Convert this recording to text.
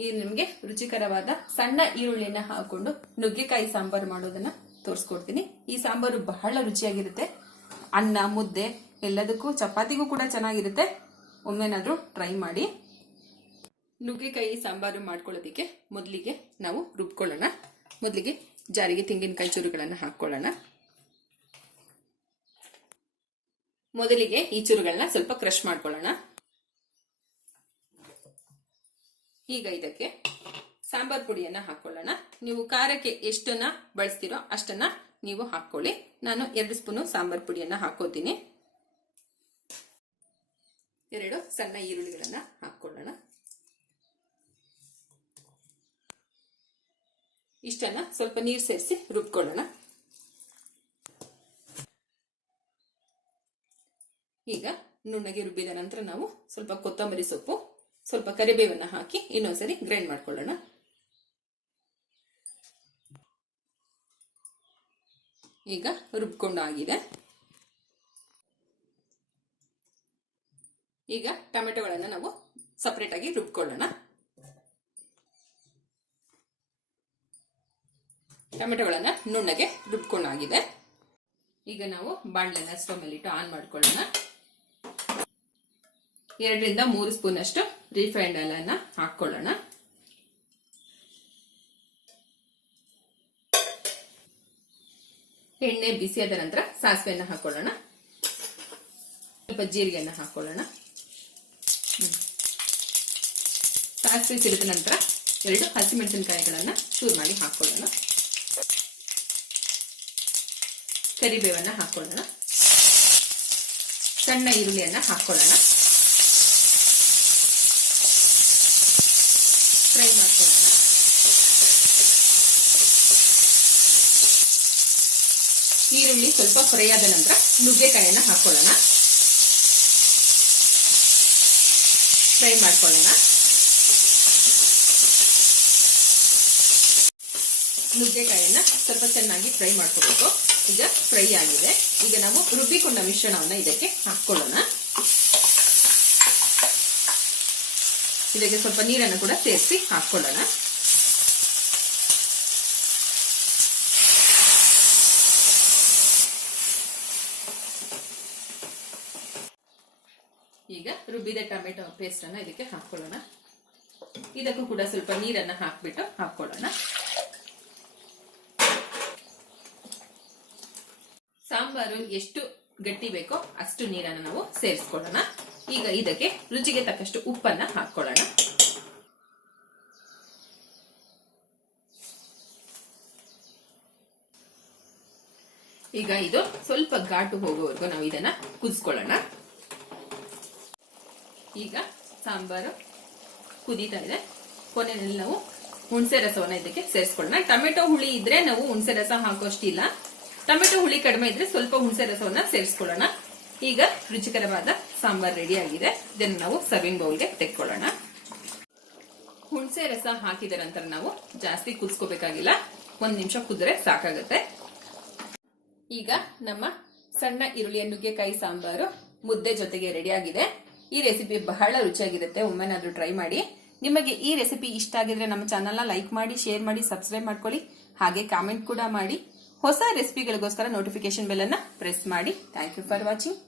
ಈ ನಿಮಗೆ ರುಚಿಕರವಾದ ಸಣ್ಣ ಈರುಳ್ಳಿನ ಹಾಕೊಂಡು ನುಗ್ಗೆಕಾಯಿ ಸಾಂಬಾರು ಮಾಡೋದನ್ನ ತೋರಿಸ್ಕೊಡ್ತೀನಿ. ಈ ಸಾಂಬಾರು ಬಹಳ ರುಚಿಯಾಗಿರುತ್ತೆ. ಅನ್ನ, ಮುದ್ದೆ ಎಲ್ಲದಕ್ಕೂ ಚಪಾತಿಗೂ ಕೂಡ ಚೆನ್ನಾಗಿರುತ್ತೆ. ಒಮ್ಮೆನಾದ್ರೂ ಟ್ರೈ ಮಾಡಿ. ನುಗ್ಗೆಕಾಯಿ ಸಾಂಬಾರು ಮಾಡ್ಕೊಳ್ಳೋದಕ್ಕೆ ಮೊದಲಿಗೆ ನಾವು ರುಬ್ಕೊಳ್ಳೋಣ. ಮೊದಲಿಗೆ ಜಾರಿಗೆ ತೆಂಗಿನಕಾಯಿ ಚೂರುಗಳನ್ನು ಹಾಕ್ಕೊಳ್ಳೋಣ. ಮೊದಲಿಗೆ ಈ ಚೂರುಗಳನ್ನ ಸ್ವಲ್ಪ ಕ್ರಶ್ ಮಾಡ್ಕೊಳ್ಳೋಣ. ಈಗ ಇದಕ್ಕೆ ಸಾಂಬಾರ್ ಪುಡಿಯನ್ನ ಹಾಕೊಳ್ಳೋಣ. ನೀವು ಖಾರಕ್ಕೆ ಎಷ್ಟನ್ನ ಬಳಸ್ತೀರೋ ಅಷ್ಟನ್ನ ನೀವು ಹಾಕೊಳ್ಳಿ. ನಾನು ಎರಡು ಸ್ಪೂನು ಸಾಂಬಾರ್ ಪುಡಿಯನ್ನ ಹಾಕೋತೀನಿ. ಎರಡು ಸಣ್ಣ ಈರುಳ್ಳಿಗಳನ್ನ ಹಾಕೊಳ್ಳೋಣ. ಇಷ್ಟನ್ನ ಸ್ವಲ್ಪ ನೀರು ಸೇರಿಸಿ ರುಬ್ಕೊಳ್ಳೋಣ. ಈಗ ನುಣ್ಣಗೆ ರುಬ್ಬಿದ ನಂತರ ನಾವು ಸ್ವಲ್ಪ ಕೊತ್ತಂಬರಿ ಸೊಪ್ಪು ಸ್ವಲ್ಪ ಕರಿಬೇವನ್ನು ಹಾಕಿ ಇನ್ನೊಂದ್ಸರಿ ಗ್ರೈಂಡ್ ಮಾಡ್ಕೊಳ್ಳೋಣ. ಈಗ ರುಬ್ಕೊಂಡಾಗಿದೆ. ಈಗ ಟೊಮೆಟೊಗಳನ್ನು ನಾವು ಸಪ್ರೇಟಾಗಿ ರುಬ್ಕೊಳ್ಳೋಣ. ಟೊಮೆಟೊಗಳನ್ನ ನುಣ್ಣಗೆ ರುಬ್ಕೊಂಡಾಗಿದೆ. ಈಗ ನಾವು ಬಾಣಲೆನ ಸ್ಟವ್ ಮೇಲೆ ಇಟ್ಟು ಆನ್ ಮಾಡ್ಕೊಳ್ಳೋಣ. ಎರಡರಿಂದ ಮೂರು ಸ್ಪೂನ್ ಅಷ್ಟು ರಿಫೈಂಡ್ ಅನ್ನ ಹಾಕೊಳ್ಳೋಣ. ಎಣ್ಣೆ ಬಿಸಿಯಾದ ನಂತರ ಸಾಸಿವೆಯನ್ನು ಹಾಕೊಳ್ಳೋಣ. ಸ್ವಲ್ಪ ಜೀರಿಗೆಯನ್ನು ಹಾಕೊಳ್ಳೋಣ. ಸಾಸಿವೆ ಸಿಡಿದ ನಂತರ ಎರಡು ಹಸಿಮೆಣಸಿನಕಾಯಿಗಳನ್ನ ಚೂರು ಮಾಡಿ ಹಾಕೊಳ್ಳೋಣ. ಕರಿಬೇವನ್ನ ಹಾಕೊಳ್ಳೋಣ. ಸಣ್ಣ ಈರುಳ್ಳಿಯನ್ನ ಹಾಕೊಳ್ಳೋಣ ಫ್ರೈ ಮಾಡ್ಕೊಳ್ಳೋಣ ಈರುಳ್ಳಿ ಸ್ವಲ್ಪ ಫ್ರೈ ಆದ ನಂತರ ನುಗ್ಗೆಕಾಯನ್ನ ಹಾಕೊಳ್ಳೋಣ. ಫ್ರೈ ಮಾಡ್ಕೊಳ್ಳೋಣ. ನುಗ್ಗೆಕಾಯನ್ನ ಸ್ವಲ್ಪ ಚೆನ್ನಾಗಿ ಫ್ರೈ ಮಾಡ್ಕೋಬೇಕು. ಈಗ ಫ್ರೈ ಆಗಿದೆ. ಈಗ ನಾವು ರುಬ್ಬಿಕೊಂಡ ಮಿಶ್ರಣವನ್ನ ಇದಕ್ಕೆ ಹಾಕೊಳ್ಳೋಣ. ಇದಕ್ಕೆ ಸ್ವಲ್ಪ ನೀರನ್ನು ಕೂಡ ಸೇರಿಸಿ ಹಾಕೊಳ್ಳೋಣ. ಈಗ ರುಬ್ಬಿದ ಟೊಮೆಟೊ ಪೇಸ್ಟ್ ಅನ್ನ ಇದಕ್ಕೆ ಹಾಕೊಳ್ಳೋಣ ಇದಕ್ಕೂ ಕೂಡ ಸ್ವಲ್ಪ ನೀರನ್ನ ಹಾಕ್ಬಿಟ್ಟು ಹಾಕೊಳ್ಳೋಣ ಸಾಂಬಾರು ಎಷ್ಟು ಗಟ್ಟಿ ಬೇಕೋ ಅಷ್ಟು ನೀರನ್ನ ನಾವು ಸೇರಿಸ್ಕೊಳ್ಳೋಣ. ಈಗ ಇದಕ್ಕೆ ರುಚಿಗೆ ತಕ್ಕಷ್ಟು ಉಪ್ಪನ್ನ ಹಾಕೊಳ್ಳೋಣ ಈಗ ಇದು ಸ್ವಲ್ಪ ಘಾಟು ಹೋಗೋವರೆಗೂ ನಾವು ಇದನ್ನ ಕುದಿಸ್ಕೊಳ್ಳೋಣ. ಈಗ ಸಾಂಬಾರು ಕುದೀತಾ ಇದೆ. ಕೊನೆಯಲ್ಲಿ ನಾವು ಹುಣಸೆ ರಸವನ್ನ ಇದಕ್ಕೆ ಸೇರಿಸ್ಕೊಳ್ಳೋಣ. ಟೊಮೆಟೊ ಹುಳಿ ಇದ್ರೆ ನಾವು ಹುಣಸೆ ರಸ ಹಾಕೋಷ್ಟಿಲ್ಲ. ಟೊಮೆಟೊ ಹುಳಿ ಕಡಿಮೆ ಇದ್ರೆ ಸ್ವಲ್ಪ ಹುಣಸೆ ರಸವನ್ನ ಸೇರಿಸ್ಕೊಳ್ಳೋಣ. ಈಗ ರುಚಿಕರವಾದ ಸಾಂಬಾರ್ ರೆಡಿ ಆಗಿದೆ. ಇದನ್ನು ನಾವು ಸರ್ವಿಂಗ್ ಬೌಲ್ಗೆ ತೆಕ್ಕೊಳ್ಳೋಣ. ಹುಣಸೆ ರಸ ಹಾಕಿದ ನಂತರ ನಾವು ಜಾಸ್ತಿ ಕುದಿಸ್ಕೋಬೇಕಾಗಿಲ್ಲ. ಒಂದ್ ನಿಮಿಷ ಕುದ್ರೆ ಸಾಕಾಗುತ್ತೆ. ಈಗ ನಮ್ಮ ಸಣ್ಣ ಈರುಳ್ಳಿಯ ನುಗ್ಗೆಕಾಯಿ ಸಾಂಬಾರು ಮುದ್ದೆ ಜೊತೆಗೆ ರೆಡಿ ಆಗಿದೆ. ಈ ರೆಸಿಪಿ ಬಹಳ ರುಚಿಯಾಗಿರುತ್ತೆ. ಒಮ್ಮೆನಾದ್ರೂ ಟ್ರೈ ಮಾಡಿ. ನಿಮಗೆ ಈ ರೆಸಿಪಿ ಇಷ್ಟ ಆಗಿದ್ರೆ ನಮ್ಮ ಚಾನಲ್ನ ಲೈಕ್ ಮಾಡಿ ಶೇರ್ ಮಾಡಿ ಸಬ್ಸ್ಕ್ರೈಬ್ ಮಾಡ್ಕೊಳ್ಳಿ. ಹಾಗೆ ಕಾಮೆಂಟ್ ಕೂಡ ಮಾಡಿ. ಹೊಸ ರೆಸಿಪಿಗಳಿಗೋಸ್ಕರ ನೋಟಿಫಿಕೇಶನ್ ಬೆಲ್ ಅನ್ನ ಪ್ರೆಸ್ ಮಾಡಿ. Thank you for watching